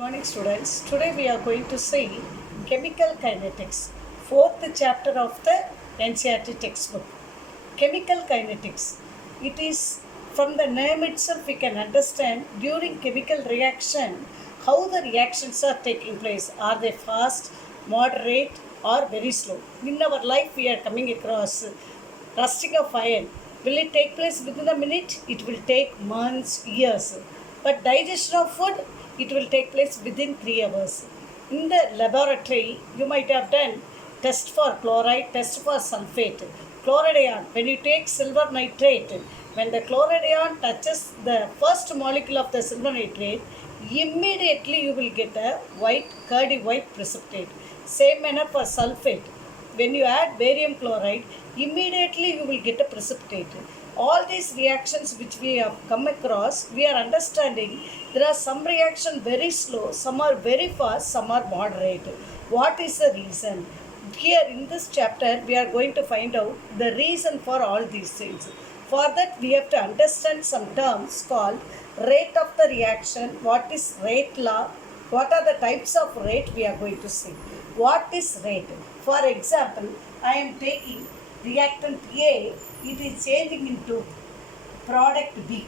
morning, students. Today we are going to see chemical kinetics, fourth chapter of the NCERT textbook. Chemical kinetics. It is from the name itself we can understand during chemical reaction how the reactions are taking place. Are they fast, moderate, or very slow? In our life, we are coming across rusting of iron. Will it take place within a minute? It will take months, years. But digestion of food, it will take place within 3 hours. In the laboratory, you might have done test for chloride, test for sulfate. Chloride, when you take silver nitrate, when the chloride touches the first molecule of the silver nitrate, immediately you will get a white, curdy white precipitate. Same manner for sulfate. When you add barium chloride, immediately you will get a precipitate. All these reactions which we have come across, we are understanding there are some reaction very slow, some are very fast, some are moderate. What is the reason? Here in this chapter, we are going to find out the reason for all these things. For that, we have to understand some terms called rate of the reaction, what is rate law, what are the types of rate we are going to see. What is rate? For example, I am taking reactant A, it is changing into product B.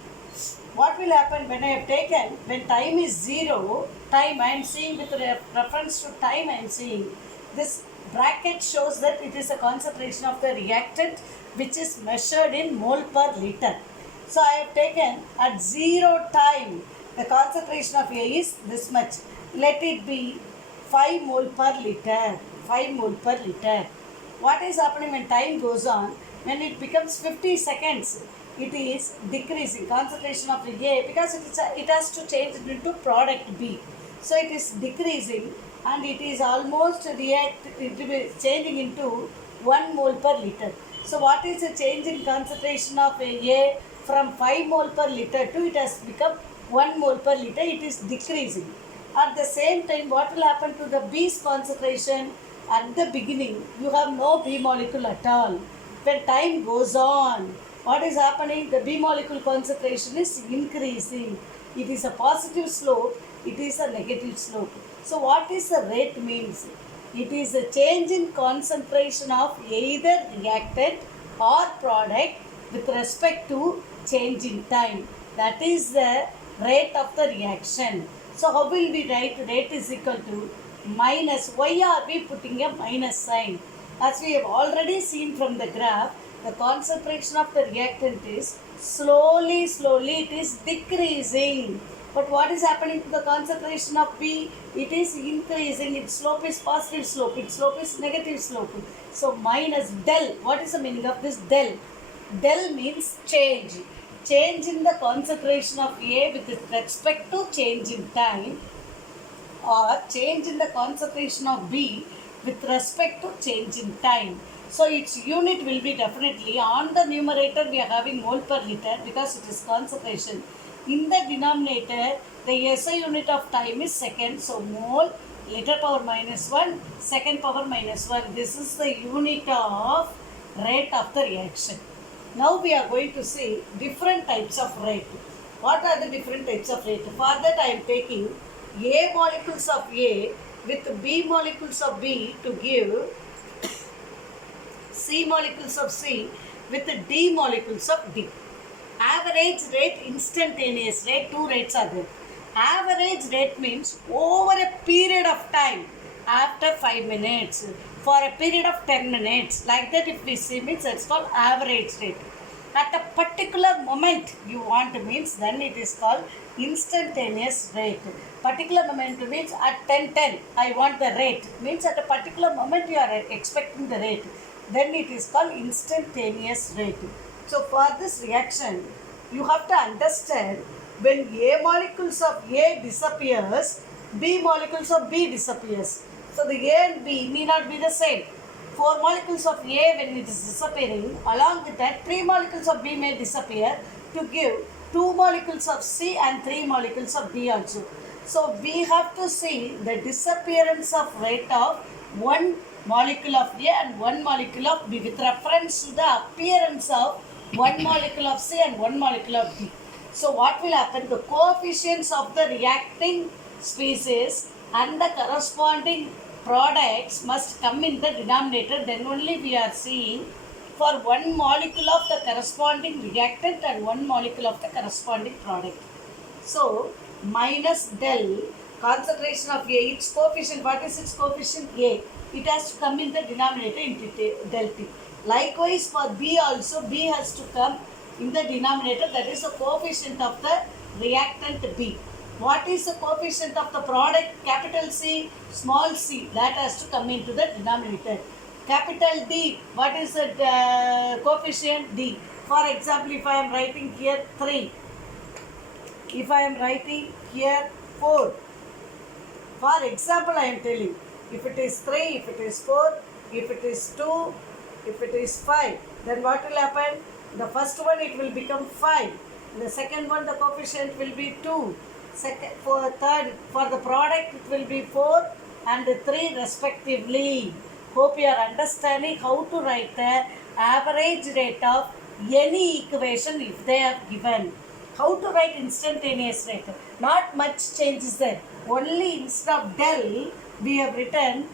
What will happen when I have taken, when time is 0, time I am seeing with reference to time I am seeing, this bracket shows that it is a concentration of the reactant which is measured in mole per liter. So I have taken at 0 time, the concentration of A is this much. Let it be 5 mole per liter. 5 mole per liter. What is happening when time goes on? When it becomes 50 seconds, it is decreasing concentration of A because it has to change into product B. So it is decreasing and it is almost changing into 1 mole per liter. So what is the change in concentration of A from 5 mole per liter to it has become 1 mole per liter? It is decreasing. At the same time, what will happen to the B's concentration? At the beginning, you have no B molecule at all. When time goes on, what is happening? The B molecule concentration is increasing. It is a positive slope, it is a negative slope. So what is the rate means? It is a change in concentration of either reactant or product with respect to change in time. That is the rate of the reaction. So how will we write rate is equal to minus? Why are we putting a minus sign? As we have already seen from the graph, the concentration of the reactant is slowly it is decreasing. But what is happening to the concentration of B? It is increasing. Its slope is positive slope. Its slope is negative slope. So minus del. What is the meaning of this del? Del means change. Change in the concentration of A with respect to change in time, or change in the concentration of B with respect to change in time. So its unit will be definitely on the numerator we are having mole per liter because it is concentration. In the denominator, the SI unit of time is second. So mole liter power minus 1, second power minus 1. This is the unit of rate of the reaction. Now we are going to see different types of rate. What are the different types of rate? For that I am taking A molecules of A with B molecules of B to give C molecules of C with D molecules of D. Average rate, instantaneous rate, two rates are there. Average rate means over a period of time, after 5 minutes, for a period of 10 minutes. Like that if we see means it's called average rate. At a particular moment you want means then it is called instantaneous rate. Particular moment means at 10:10 I want the rate. Means at a particular moment you are expecting the rate. Then it is called instantaneous rate. So for this reaction, you have to understand when A molecules of A disappears, B molecules of B disappears. So the A and B need not be the same. 4 molecules of A when it is disappearing, along with that 3 molecules of B may disappear to give 2 molecules of C and 3 molecules of B also. So we have to see the disappearance of rate of 1 molecule of A and 1 molecule of B with reference to the appearance of 1 molecule of C and 1 molecule of B. So what will happen? The coefficients of the reacting species and the corresponding products must come in the denominator, then only we are seeing for one molecule of the corresponding reactant and one molecule of the corresponding product. So minus del concentration of A, its coefficient, what is its coefficient? A. It has to come in the denominator into del T. Likewise for B also, B has to come in the denominator, that is the coefficient of the reactant B. What is the coefficient of the product? Capital C, small c, that has to come into the denominator. Capital D, what is the coefficient? D. For example, if I am writing here 3, if I am writing here 4, for example I am telling, if it is 3, if it is 4, if it is 2, if it is 5, then what will happen? The first one it will become 5, the second one the coefficient will be 2, third for the product it will be 4 and 3 respectively. Hope you are understanding how to write the average rate of any equation if they are given. How to write instantaneous rate? Not much change is there. Only instead of del, we have written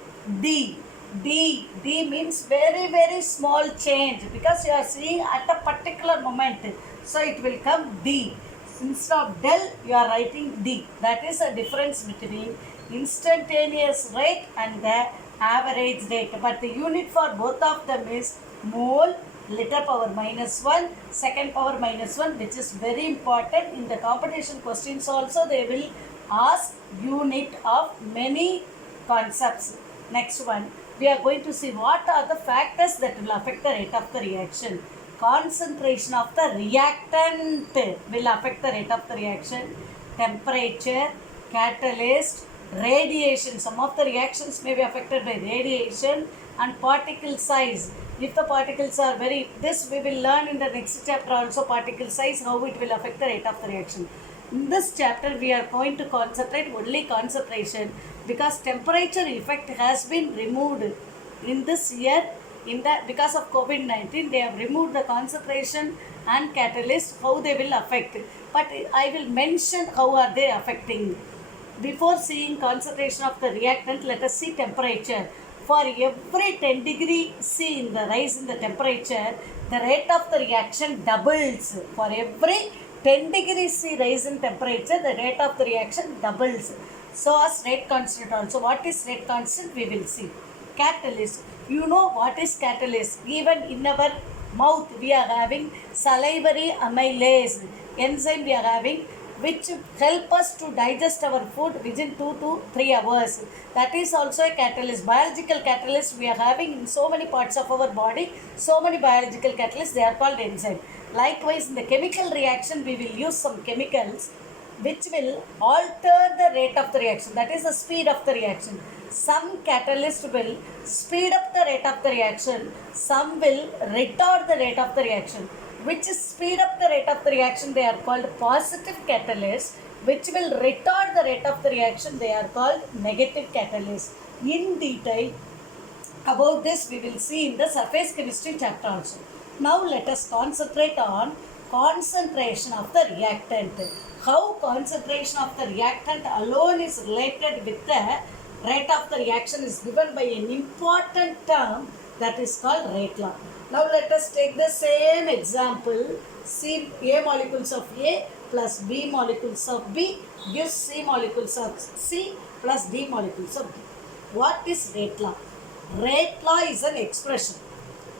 D. D means very small change because you are seeing at a particular moment. So it will come D. Instead of del, you are writing D. That is the difference between instantaneous rate and the average rate. But the unit for both of them is mole, liter power minus 1, second power minus 1, which is very important. In the competition questions also they will ask unit of many concepts. Next one, we are going to see what are the factors that will affect the rate of the reaction. Concentration of the reactant will affect the rate of the reaction. Temperature, catalyst, radiation. Some of the reactions may be affected by radiation and particle size. If the particles are this we will learn in the next chapter also, particle size, how it will affect the rate of the reaction. In this chapter we are going to concentrate only concentration because temperature effect has been removed in this year. Because of COVID-19 they have removed the concentration and catalyst, how they will affect. But I will mention how are they affecting. Before seeing concentration of the reactant, let us see temperature. For every 10 degree C in the rise in the temperature, the rate of the reaction doubles. For every 10 degree C rise in temperature, the rate of the reaction doubles. So as rate constant also. What is rate constant? We will see. Catalyst. You know what is catalyst? Even in our mouth we are having salivary amylase enzyme we are having, which help us to digest our food within 2 to 3 hours. That is also a catalyst. Biological catalyst we are having in so many parts of our body. So many biological catalysts, they are called enzyme. Likewise in the chemical reaction we will use some chemicals which will alter the rate of the reaction. That is the speed of the reaction. Some catalyst will speed up the rate of the reaction. Some will retard the rate of the reaction. Which speed up the rate of the reaction, they are called positive catalyst. Which will retard the rate of the reaction, they are called negative catalyst. In detail about this we will see in the surface chemistry chapter also. Now let us concentrate on concentration of the reactant. How concentration of the reactant alone is related with the rate of the reaction is given by an important term that is called rate law. Now let us take the same example. A molecules of A plus B molecules of B gives C molecules of C plus D molecules of D. What is rate law? Rate law is an expression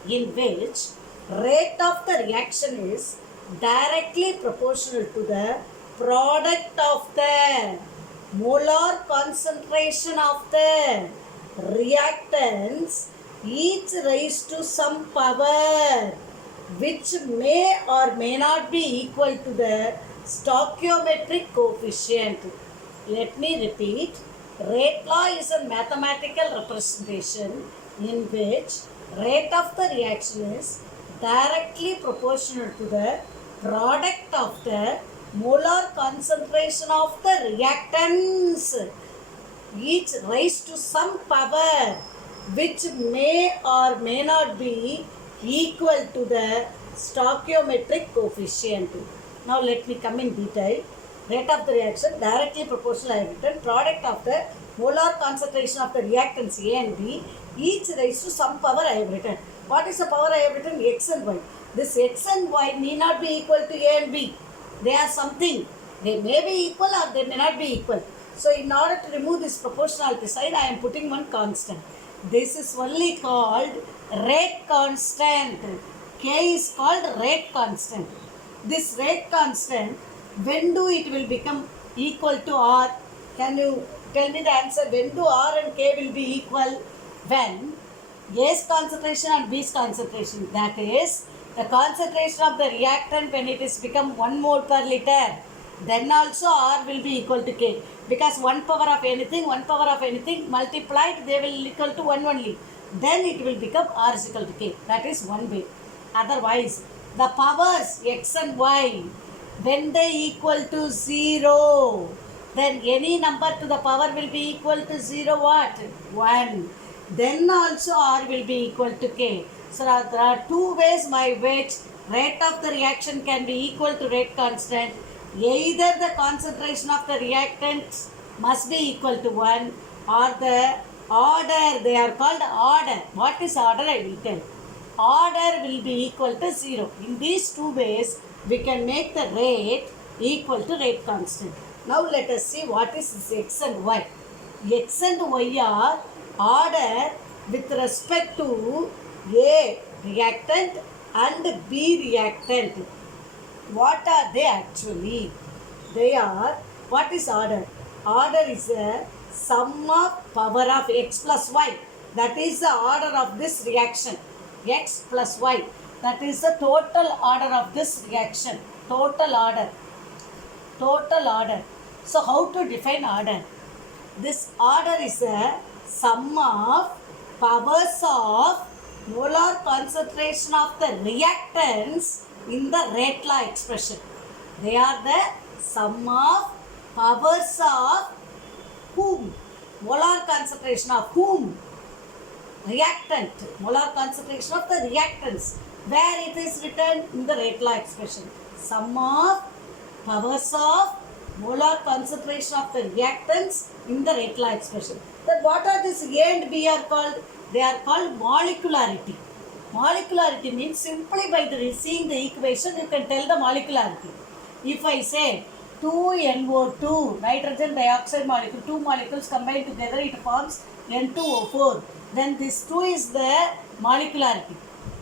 in which rate of the reaction is directly proportional to the product of the molar concentration of the reactants each raised to some power which may or may not be equal to the stoichiometric coefficient. Let me repeat. Rate law is a mathematical representation in which rate of the reaction is directly proportional to the product of the molar concentration of the reactants each raised to some power which may or may not be equal to the stoichiometric coefficient. Now let me come in detail. rate of the reaction directly proportional I have written. Product of the molar concentration of the reactants A and B, each raised to some power I have written. What is the power I have written? X and Y. This X and Y need not be equal to A and B. They are something. They may be equal or they may not be equal. So in order to remove this proportionality sign, I am putting one constant. This is only called rate constant. K is called rate constant. This rate constant, when do it will become equal to R? Can you tell me the answer? When do R and K will be equal? When A's concentration and B's concentration, that is the concentration of the reactant when it is become 1 mole per liter, then also R will be equal to K, because 1 power of anything multiplied they will equal to 1 only, then it will become R is equal to K. That is one way. Otherwise the powers X and Y, when they equal to 0, then any number to the power will be equal to 0 what? 1. Then also R will be equal to K. So there are two ways by which rate of the reaction can be equal to rate constant. Either the concentration of the reactants must be equal to 1, or the order, they are called order. What is order? I will tell. Order will be equal to 0. In these two ways, we can make the rate equal to rate constant. Now let us see what is this X and Y. X and Y are order with respect to A reactant and B reactant. What are they actually? They are, what is order? Order is a sum of power of X plus Y. That is the order of this reaction. X plus Y. That is the total order of this reaction. Total order. Total order. So how to define order? This order is a sum of powers of molar concentration of the reactants in the rate law expression. They are the sum of powers of whom? Molar concentration of whom? Reactant. Molar concentration of the reactants. Where it is written? In the rate law expression. Sum of powers of molar concentration of the reactants in the rate law expression. Then what are these A and B are called? They are called molecularity. Molecularity means simply by seeing the equation you can tell the molecularity. If I say 2NO2, nitrogen dioxide molecule, two molecules combined together, it forms N2O4. Then this 2 is the molecularity.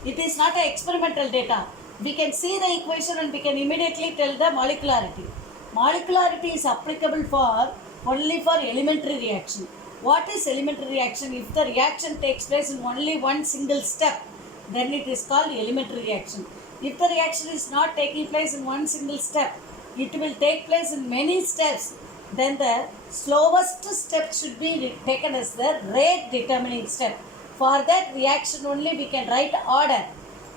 It is not an experimental data. We can see the equation and we can immediately tell the molecularity. Molecularity is applicable for only for elementary reaction. What is elementary reaction? If the reaction takes place in only one single step, then it is called elementary reaction. If the reaction is not taking place in one single step, it will take place in many steps, then the slowest step should be taken as the rate determining step. For that reaction only we can write order.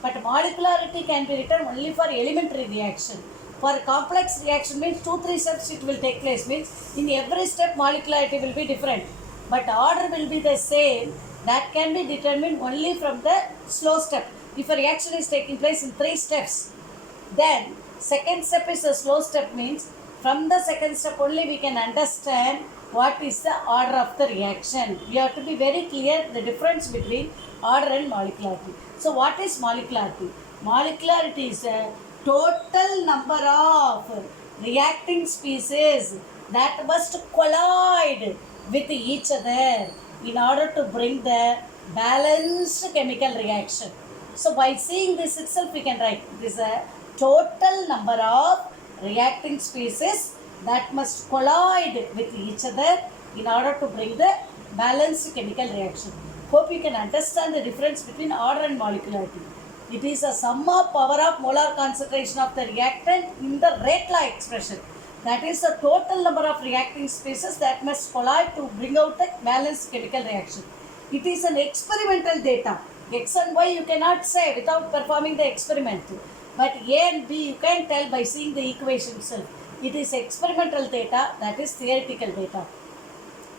But molecularity can be written only for elementary reaction. For complex reaction means 2-3 steps it will take place, means in every step molecularity will be different. But order will be the same. That can be determined only from the slow step. If a reaction is taking place in 3 steps, then second step is a slow step, means from the second step only we can understand what is the order of the reaction. We have to be very clear the difference between order and molecularity. So what is molecularity? Molecularity is a total number of reacting species that must collide with each other in order to bring the balanced chemical reaction. So by seeing this itself we can write this is a total number of reacting species that must collide with each other in order to bring the balanced chemical reaction. Hope you can understand the difference between order and molecularity. It is a sum of power of molar concentration of the reactant in the rate law expression. That is the total number of reacting species that must collide to bring out the balanced chemical reaction. It is an experimental data. X and Y you cannot say without performing the experiment. But A and B you can tell by seeing the equation itself. It is experimental data, that is theoretical data.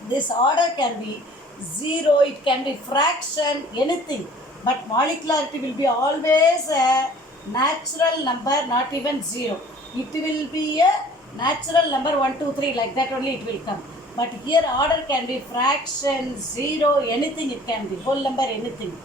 This order can be 0, it can be fraction, anything. But molecularity will be always a natural number, not even 0. It will be a natural number 1, 2, 3, like that only it will come. But here order can be fraction, zero, anything it can be, whole number, anything.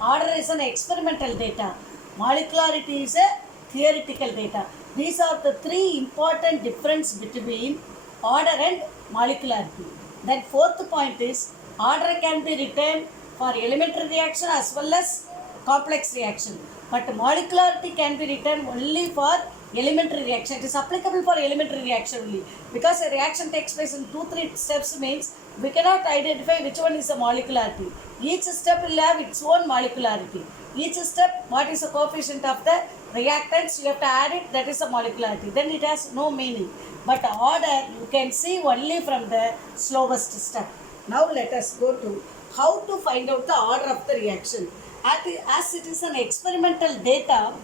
Order is an experimental data. Molecularity is a theoretical data. These are the three important difference between order and molecularity. Then fourth point is order can be written for elementary reaction as well as complex reaction. But molecularity can be written only for elementary reaction. It is applicable for elementary reaction only. Because a reaction takes place in 2-3 steps means we cannot identify which one is a molecularity. Each step will have its own molecularity. Each step, what is the coefficient of the reactants, you have to add it, that is a molecularity. Then it has no meaning. But order you can see only from the slowest step. Now let us go to how to find out the order of the reaction. As it is an experimental data,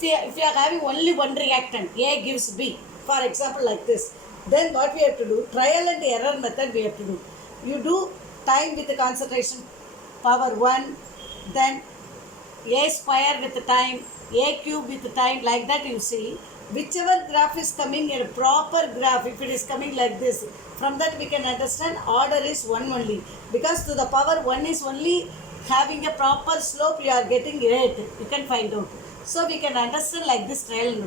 if you are having only one reactant, A gives B, for example like this, then what we have to do, trial and error method we have to do. You do time with the concentration power 1, then A square with the time, A cube with the time, like that you see. Whichever graph is coming in a proper graph, if it is coming like this, from that we can understand order is 1 only. Because to the power 1 is only having a proper slope, you are getting 8. You can find out. So we can understand like this trial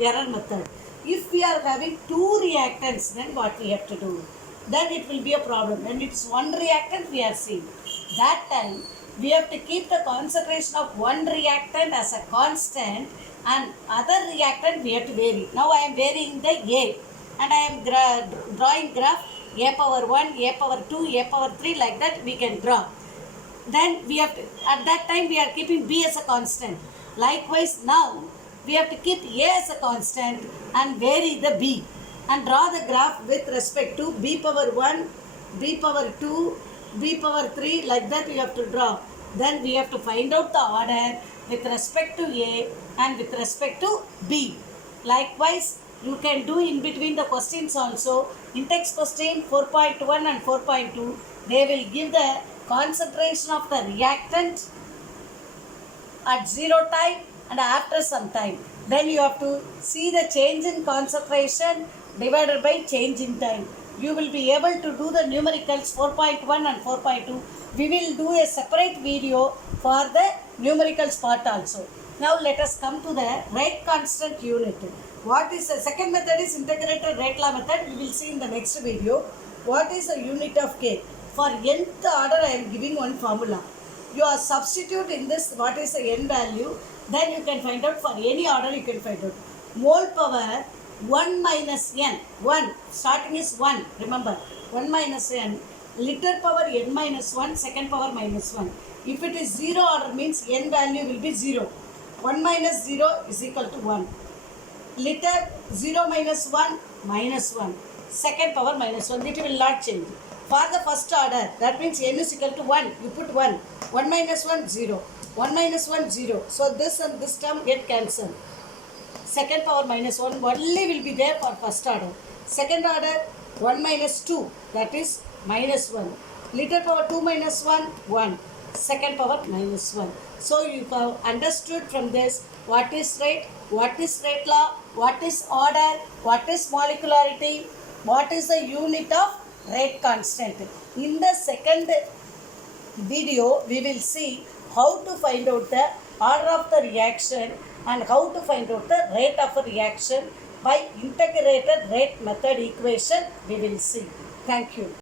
error method. If we are having 2 reactants, then what we have to do? Then it will be a problem. When it's 1 reactant, we are seeing. That time, we have to keep the concentration of 1 reactant as a constant and other reactant we have to vary. Now I am varying the A and I am drawing graph A power 1, A power 2, A power 3, like that we can draw. Then we have to, at that time we are keeping B as a constant. Likewise now we have to keep A as a constant and vary the B and draw the graph with respect to B power 1, B power 2, B power 3, like that we have to draw. Then we have to find out the order with respect to A and with respect to B. Likewise, you can do in between the questions also. In text question 4.1 and 4.2, they will give the concentration of the reactant at 0 time and after some time. Then you have to see the change in concentration divided by change in time. You will be able to do the numericals 4.1 and 4.2. We will do a separate video for the numericals part also. Now let us come to the rate constant unit. What is the second method is integrated rate law method. We will see in the next video. What is the unit of K? For nth order I am giving one formula. You are substitute in this what is the n value. Then you can find out for any order you can find out. Mole power 1 minus n. 1 starting is 1. Remember 1 minus n. Liter power n minus 1. Second power minus 1. If it is 0 order means n value will be 0. 1 minus 0 is equal to 1. Liter 0 minus 1 minus 1. Second power minus 1. It will not change. For the first order, that means n is equal to 1. You put 1. 1 minus 1, 0. 1 minus 1, 0. So this and this term get cancelled. Second power minus 1 only will be there for first order. Second order, 1 minus 2. That is minus 1. Liter power 2 minus 1, 1. Second power minus 1. So you have understood from this what is rate law, what is order, what is molecularity, what is the unit of rate constant. In the second video, we will see how to find out the order of the reaction and how to find out the rate of a reaction by integrated rate method equation we will see. Thank you.